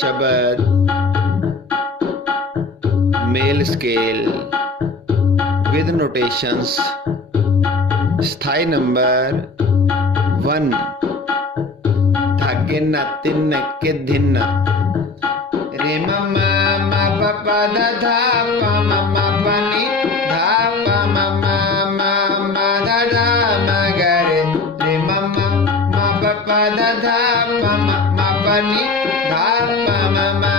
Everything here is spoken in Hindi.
शब्द मेल स्केल विद नोटेशंस स्थाई नंबर 1 धागे न तिन के धिन रे ममा मा पा दा धा पा मा पा नी धा पा मा मा धा धा मा गा रे ममा मा पा दा धा पा मा पा नी धा पा मा मा